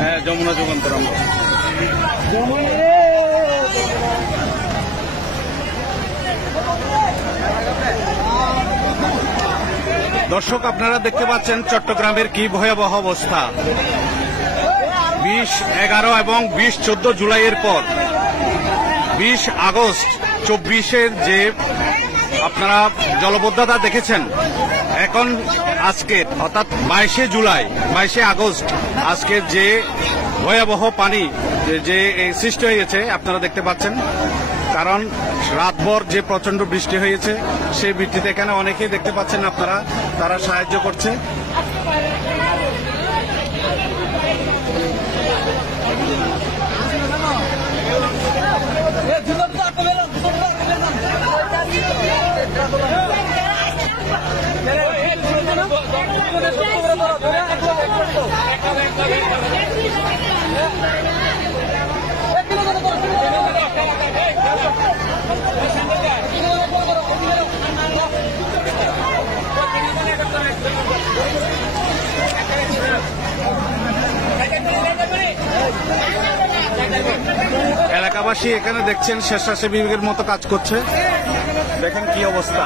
হ্যাঁ, যমুনা যুগান্তর। দর্শক, আপনারা দেখতে পাচ্ছেন চট্টগ্রামের কি ভয়াবহ অবস্থা। 20, 11 এবং 20, 14 জুলাইয়ের পর 20 আগস্ট 24-এর যে আপনারা জলবদ্ধতা দেখেছেন, এখন আজকে অর্থাৎ 22শে জুলাই, 22শে আগস্ট আজকের যে ভয়াবহ পানি যে সৃষ্টি হয়েছে আপনারা দেখতে পাচ্ছেন। কারণ রাতভর যে প্রচন্ড বৃষ্টি হয়েছে, সেই বৃষ্টিতে এখানে অনেকেই দেখতে পাচ্ছেন আপনারা, তারা সাহায্য করছে। এলাকাবাসী এখানে দেখছেন স্বেচ্ছাসেবীদের মতো কাজ করছে। দেখেন কি অবস্থা।